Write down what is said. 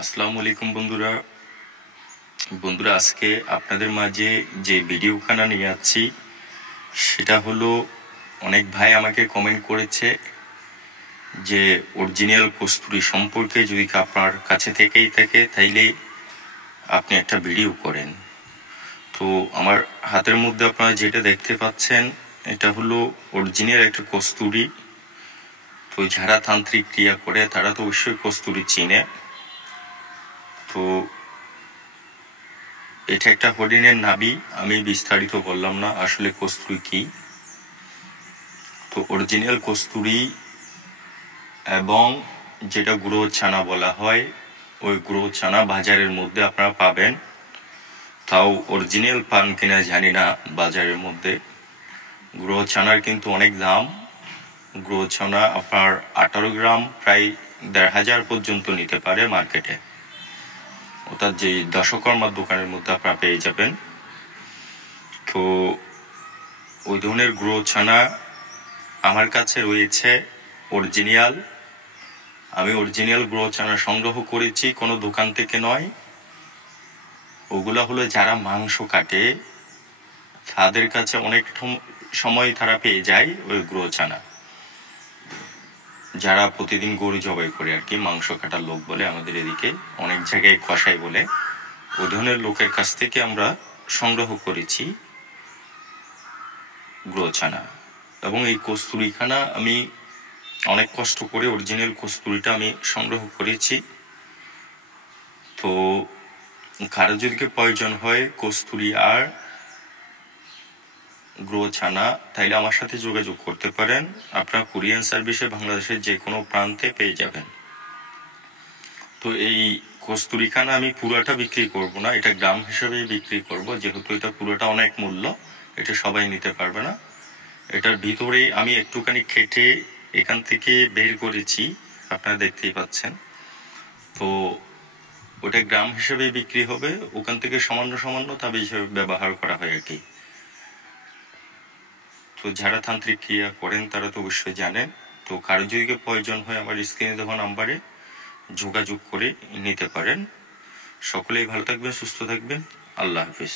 আসসালামু আলাইকুম বন্ধুরা বন্ধুরা আজকে আপনাদের মাঝে যে ভিডিওখানা নিয়ে আসছি সেটা হলো, অনেক ভাই আমাকে কমেন্ট করেছে যে অরিজিনাল কস্তুরী সম্পর্কে যদি আপনার কাছে থেকেই থাকে তাইলে আপনি একটা ভিডিও করেন। তো আমার হাতের মধ্যে আপনারা যেটা দেখতে পাচ্ছেন এটা হলো অরিজিনাল একটা কস্তুরী। তো যারা তান্ত্রিক ক্রিয়া করে তারা তো অবশ্যই কস্তুরী চিনে। তো এটা একটা হরিণের নাভি, আমি বিস্তারিত বললাম না আসলে কস্তুরী কি। তো অরিজিনাল কস্তুরী এবং যেটা গুঁড়ো ছানা বলা হয়, ওই গুঁড়ো ছানা বাজারের মধ্যে আপনারা পাবেন। তাও অরিজিনাল পান কিনা জানি না বাজারের মধ্যে। গুঁড়ো ছানার কিন্তু অনেক দাম। গুঁড়ো ছানা আপনার 18 গ্রাম প্রায় 1500 পর্যন্ত নিতে পারে মার্কেটে, অর্থাৎ যে দশকর্মার দোকানের মধ্যে আপনারা পেয়ে যাবেন। তো ওই ধরনের গুঁড়ো ছানা আমার কাছে রয়েছে অরিজিনাল। আমি অরিজিনাল গুঁড়ো ছানা সংগ্রহ করেছি, কোনো দোকান থেকে নয়। ওগুলা হলো যারা মাংস কাটে তাদের কাছে অনেক সময় তারা পেয়ে যায় ওই গুঁড়ো ছানা, যারা প্রতিদিন গরু জবাই করে আর কি, মাংস কাটার লোক বলে আমাদের এদিকে, অনেক জায়গায় কষাই বলে। ওই ধরনের লোকের কাছ থেকে আমরা সংগ্রহ করেছি গুঁড়ো ছানা। এবং এই কস্তুরীখানা আমি অনেক কষ্ট করে অরিজিনাল কস্তুরীটা আমি সংগ্রহ করেছি। তো কারো যদি প্রয়োজন হয় কস্তুরী আর গুঁড়ো ছানা তাইলে আমার সাথে যোগাযোগ করতে পারেন। আপনার কুরিয়ার সার্ভিসে বাংলাদেশের যে কোনো প্রান্তে পেয়ে যাবেন। তো এই কস্তুরীখানা আমি পুরাটা বিক্রি করব না, এটা গ্রাম হিসেবে বিক্রি করব, যেহেতু এটা পুরোটা অনেক মূল্য, এটা সবাই নিতে পারবে না। এটার ভিতরে আমি একটুখানি কেটে এখান থেকে বের করেছি, আপনারা দেখতেই পাচ্ছেন। তো ওটা গ্রাম হিসেবে বিক্রি হবে, ওখান থেকে সামান্য সামান্য তবে হিসেবে ব্যবহার করা হয় আর কি। তো যারা তান্ত্রিক ক্রিয়া করেন তারা তো অবশ্যই জানেন। তো কারো যদি প্রয়োজন হয় আমার স্ক্রিনে দেওয়া নাম্বারে যোগাযোগ করে নিতে পারেন। সকলেই ভালো থাকবেন, সুস্থ থাকবেন। আল্লাহ হাফিজ।